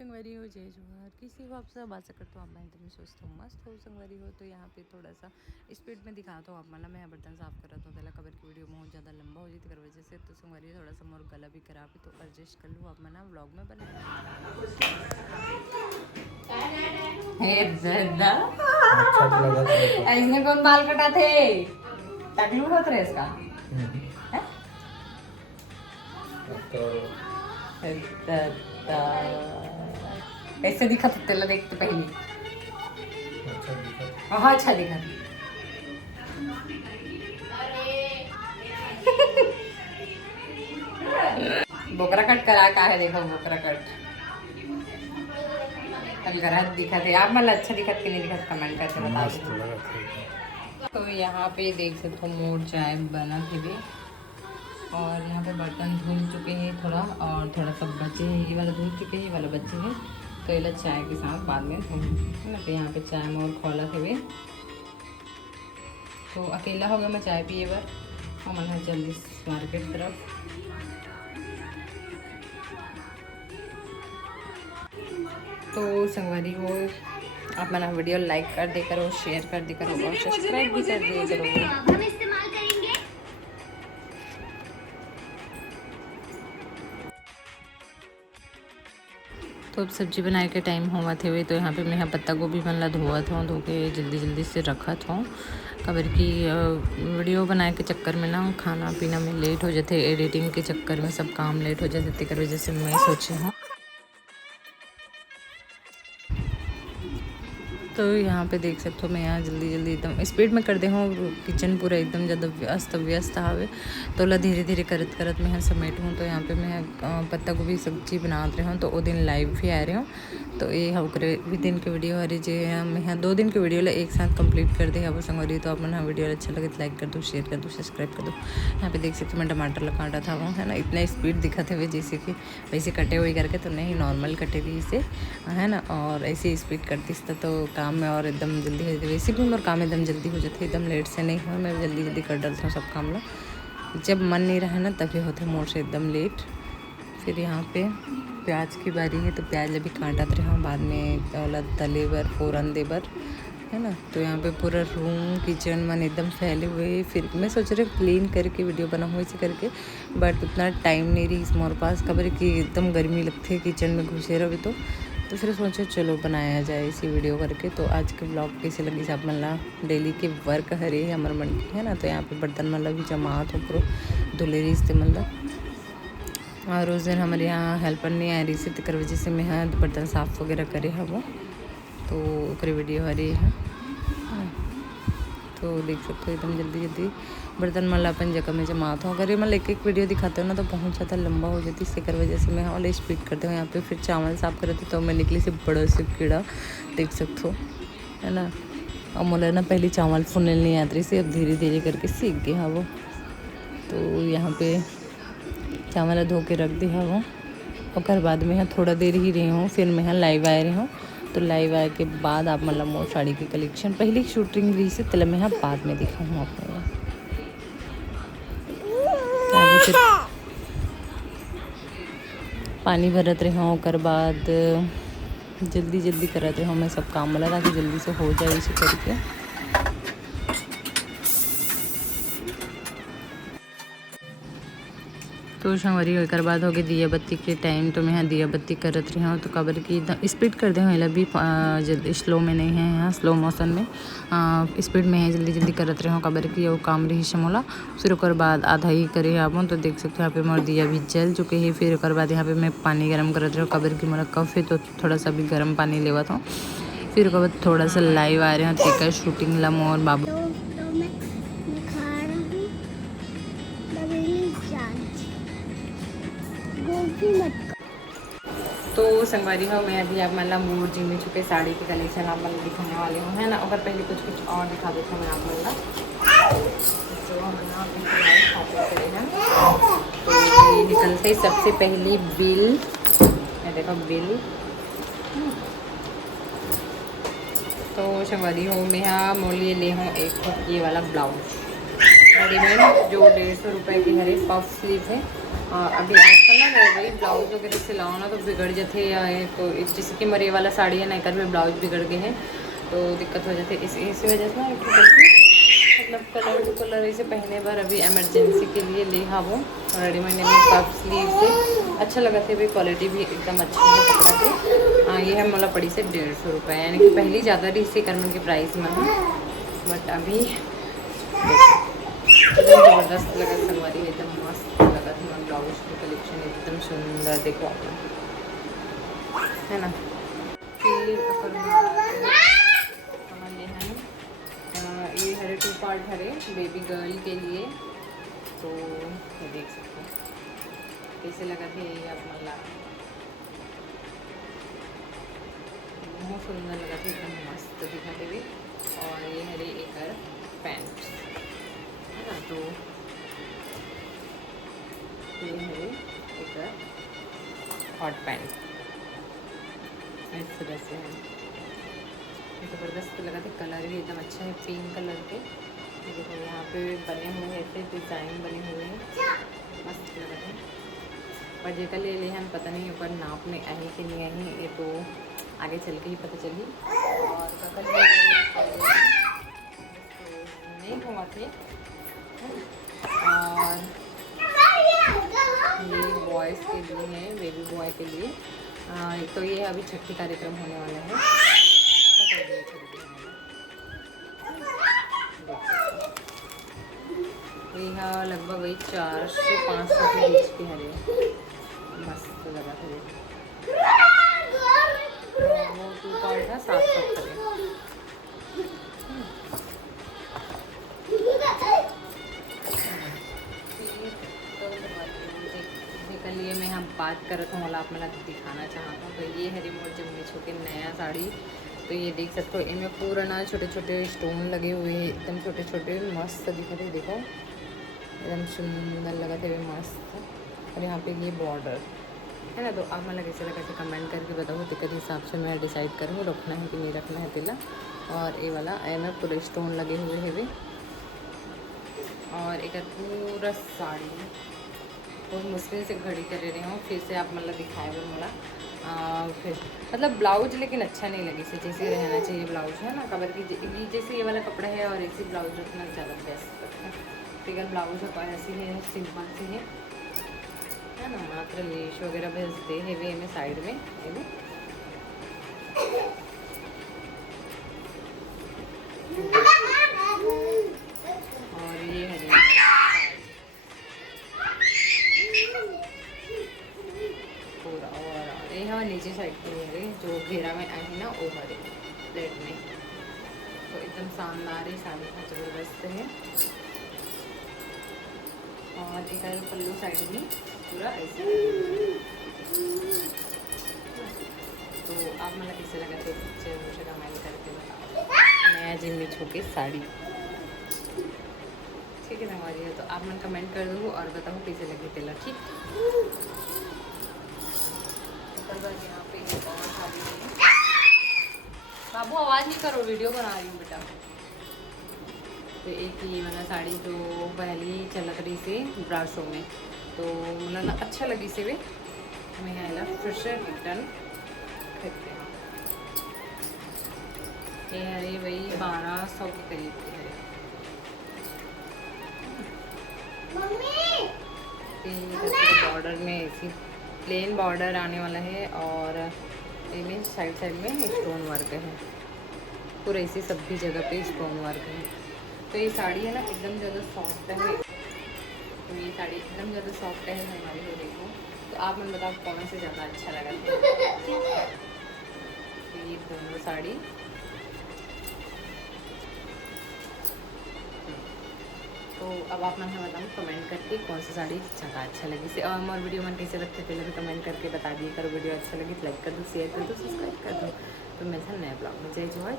संगवारी हो जय जोहार किसी को आपसे बात करता हूँ आप मैं सोचता हूँ मस्त हो संगवारी हो। तो यहाँ पे थोड़ा सा स्पीड में दिखाता हूँ आप मतलब मैं बर्तन साफ कर रहा हूँ पहले कबर की वीडियो बहुत ज़्यादा लंबा हो जाती कर वजह से। तो संगवारी थोड़ा सा मोर गला भी खराब है तो एडजस्ट कर लूँ आप मना व्लॉग में बने। इसने कौन बाल कटा थे तकलीफ होत रहे इसका कैसे दिखा था तेला देखते पहले हाँ अच्छा दिखा बोकरा कट करा का है देखो बोकरा कट गलत दिखा थे आप मतलब अच्छा दिखा कि नहीं दिखा कमेंट करके बता। तो यहाँ पे देख सकते हो मोर चाय बना थे भी और यहाँ पे बर्तन धुल चुके हैं थोड़ा और थोड़ा सा बचे हैं ये वाला धुल चुके हैं ये वाला बचे हैं तो ये चाय के साथ बाद में धुल है ना। तो यहाँ पे चाय में और खोला थे भी तो अकेला हो गया मैं चाय पिए बार और मन जल्दी मार्केट तरफ। तो संगवारी हो आप मेरा वीडियो लाइक कर दे करो शेयर कर दे करो और सब्सक्राइब भी कर दिए करो। तो अब सब्जी बनाए के टाइम हुआ थे हुए तो यहाँ पे मैं पत्ता गोभी बनला धोआ था धो के जल्दी जल्दी से रखा था खबर की वीडियो बनाए के चक्कर में ना खाना पीना में लेट हो जाते एडिटिंग के चक्कर में सब काम लेट हो जाते कर वजह से मैं सोची हूँ। तो यहाँ पे देख सकते हो मैं यहाँ जल्दी जल्दी एकदम स्पीड में कर दे हूँ किचन पूरा एकदम ज़्यादा व्यस्त आवे तो ला धीरे धीरे करत करत मैं यहाँ समेट हूँ। तो यहाँ पे मैं पत्ता गोभी सब्जी बना रही हूँ तो वो दिन लाइव भी आ रही हूँ तो ये हवकरे भी दिन की वीडियो हरी जे मैं यहाँ 2 दिन की वीडियो ला एक साथ कंप्लीट कर दे अब संगवारी। तो आप हाँ वीडियो अच्छा लगे तो लाइक कर दो शेयर कर दो सब्सक्राइब कर दो। यहाँ पे देख सकते मैं टमाटर ला काटा था वो है ना इतना स्पीड दिखा थे जैसे कि वैसे कटे हुए करके तो नहीं नॉर्मल कटे भी इसे है ना और ऐसे स्पीड करती तो काम में और एकदम जल्दी हो जाती वैसे भी मेरा काम एकदम जल्दी हो जाता है एकदम लेट से नहीं हुआ मैं जल्दी जल्दी कर डालता हूँ सब काम ला जब मन नहीं रहा ना तभी होते मोड़ से एकदम लेट। फिर यहाँ पे प्याज की बारी है तो प्याज अभी काटत रहे हूँ बाद में तले बर फ़ौरन दे बर है ना। तो यहाँ पे पूरा रूम किचन मन एकदम फैले हुए फिर मैं सोच रही क्लीन करके वीडियो बनाऊँ इसे करके बट उतना टाइम नहीं रही मोरे पास खबर कि एकदम गर्मी लगती है किचन में घुसे रहे तो फिर सोचो चलो बनाया जाए इसी वीडियो करके। तो आज के ब्लॉग कैसे लगी सब मतलब डेली के वर्क हरे हमारे मंडी है ना। तो यहाँ पे बर्तन मतलब भी जमा तो पूरा धुले रही से मतलब और उस दिन हमारे यहाँ हेल्पर नहीं आ रही थी तो वजह से मैं यहाँ बर्तन साफ़ वगैरह करे है वो तो वीडियो हरी है तो देख सकते हो एकदम जल्दी जल्दी बर्तन मतलब अपन जगह में जमाता हूँ अगर ये मतलब एक वीडियो दिखाते हो ना तो बहुत ज़्यादा लंबा हो जाती इससे कर वजह से मैं और स्पीड करती हूँ। यहाँ पे फिर चावल साफ करती तो मैं निकली से बड़ा से कीड़ा देख सकते हो है ना। और मुझे ना पहले चावल फुनने नहीं आती रही से अब धीरे धीरे करके सीख गए हाँ वो। तो यहाँ पे चावल धो के रख दिया वो और बाद में यहाँ थोड़ा देर ही रही हूँ फिर मैं यहाँ लाइव आ रही हूँ। तो लाइव आए के बाद आप मतलब मोर साड़ी की कलेक्शन पहले शूटिंग रही से तले मैं यहाँ बाद में दिखाऊँ आपको पानी भरत रहे हूँ कर बाद जल्दी जल्दी करत रहे हूँ मैं सब काम वाला ताकि जल्दी से हो जाए इसे करके। तो संगवारी होकर बाद हो गई दिया बत्ती के टाइम तो मैं यहाँ दिया बत्ती करत रही हूँ तो कबर की स्पीड कर दे हूँ भी जल्दी स्लो में नहीं है यहाँ स्लो मोशन में स्पीड में है जल्दी जल्दी करत रही हूँ कबर की वो काम रही शमोला। फिर ओकर बाद आधा ही करे आप तो देख सकते हो यहाँ पे मोर दिया भी जल चुके हैं। फिर ओकर बाद यहाँ पे मैं पानी गर्म करत रही हूँ कबर की मोरा कफ है तो थोड़ा सा भी गर्म पानी लेवा था। फिर ओकर बाद थोड़ा सा लाइव आ रहे हैं टेकर शूटिंग ला मोर बाबू तो संगवारी हो मैं अभी आप मतलब मोर जी में चुके साड़ी की कलेक्शन आप मतलब दिखाने वाले हूँ है ना। अगर पहले कुछ और दिखा देता हूँ मैं आप मतलब जो हम खाते हैं तो ये निकलते सबसे पहली बिल मैं देखो बिल तो संगवारी हो मैं यहाँ मोलिए ले हूँ एक ये वाला ब्लाउज रेडीमेड जो 150 रुपये की हरे पफ स्लीव है अभी आजकल ना वही ब्लाउज वगैरह सिलाओ ना तो बिगड़ जाते या तो जैसे कि मरे वाला साड़ी है नायकर में ब्लाउज बिगड़ गए हैं तो दिक्कत हो जाती है। इसी वजह से ना मतलब कलर टू कलर इसे पहने पर अभी इमरजेंसी के लिए ले हाँ वो रेडीमेड में पफ स्लीव से अच्छा लगा थे। भाई क्वालिटी भी एकदम अच्छी है कपड़ा की। हाँ ये है मला पड़ी से 150 रुपये, यानी कि पहली ज़्यादा रही इससे करने के प्राइस में है, बट अभी एकदम ज़बरदस्त लगा। संगवारी एकदम मस्त लगा था। ब्लाउज की कलेक्शन एकदम सुंदर देखो आप है ना। फिर ये हरे 2 पार्ट हरे बेबी गर्ल के लिए, तो ये देख सकते हो कैसे लगा थे ये आप मला बहुत सुंदर लगा था, एकदम मस्त दिखाते हुए। और ये हरे एक पैंट है ना, तो ये है एक हॉट पैंट इस तरह से है। ज़बरदस्त लगा था, कलर भी एकदम अच्छा है पिंक कलर के। देखो यहाँ पे बने हुए ऐसे डिज़ाइन बने हुए हैं, मस्त लगा था। पर जेकर ले लिए हम पता नहीं ऊपर नाप में आई कि नहीं आई, ये तो आगे चल के ही पता चली। और कल नहीं हुआ थे। और ये बॉयज़ के लिए है, बेबी बॉय के लिए। तो ये अभी छठी कार्यक्रम होने वाला है। यह लगभग वही 400 से 500 के बीच के हरे मस्त लगा था। वो 2 पार्ट था 700 का। लिए मैं हम बात कर रहा था वाला आप मतलब दिखाना चाहता हूँ। तो ये है रिमोट जमनी छो के नया साड़ी, तो ये देख सकते हो इनमें पूरा ना छोटे छोटे स्टोन लगे हुए हैं, एकदम छोटे छोटे मस्त दिखते थे। देखो एकदम सुंदर लगा थे मस्त। और यहाँ पे ये बॉर्डर है ना, तो आप मतलब कैसे लगा के कमेंट करके बताओ, तो के हिसाब से मैं डिसाइड करूँ रखना है कि नहीं रखना है तिला। और ये वाला में पूरे स्टोन लगे हुए हैं भी। और एक पूरा साड़ी बहुत मुश्किल से घड़ी कर रही हूँ, फिर से आप मतलब दिखाए हुए मला फिर मतलब ब्लाउज लेकिन अच्छा नहीं लगी से, जैसे रहना चाहिए ब्लाउज है ना कवर की जैसे ये वाला कपड़ा है, और ऐसी ब्लाउज रखना ज़्यादा बेस्ट है। फिगर ब्लाउज है ऐसी है सिंपल सी है ना, मात्र लेश वगैरह भेजते हैं वे में साइड में ये भी। और ये है पूरा, और ये हाँ नीचे साइड पे है जो घेरा में आई ना वो हरे प्लेट में, तो एकदम शानदार ही साड़ी का ज़बरदस्त है। और एक पल्लू साइड में पूरा ऐसे, तो आप मतलब कैसे लगा थे पिक्चर मुझे कमेंट करके बताओ। नया जिम्मी छुके साड़ी ठीक है ना हमारी है, तो आप मन कमेंट कर दो और बताओ कैसे लगे तेला। ठीक यहाँ पे बाबू आवाज़ नहीं करो, वीडियो बना रही हूँ बेटा। तो एक ही वाला साड़ी जो पहली चलत रही से ब्राशो में, तो मतलब ना अच्छा लगी से वे मैं आला फिर से रिटर्न खरीदते हैं। ये है वही 1200 के करीब के है। बॉर्डर में ऐसी प्लेन बॉर्डर आने वाला है, और इनमें साइड साइड में स्टोन वर्क है पूरा, इसी सभी जगह पे स्टोन वर्क है। तो ये साड़ी है ना एकदम ज़्यादा सॉफ्ट है, तो ये साड़ी एकदम ज़्यादा सॉफ्ट है हमारी हो देखो। तो आप मन बताओ कौन से ज़्यादा अच्छा लगा था। तो ये दोनों साड़ी तो अब आप मन बताऊँ कमेंट करके कौन सी साड़ी ज़्यादा अच्छा लगी से। और मोर वीडियो मन कैसे लगते थे भी कमेंट करके बता दिए करो। वीडियो अच्छा लगी तो लाइक कर दो, शेयर कर दो, सब्सक्राइब कर दो। तो मैं नए ब्लॉग में जय जवाहर।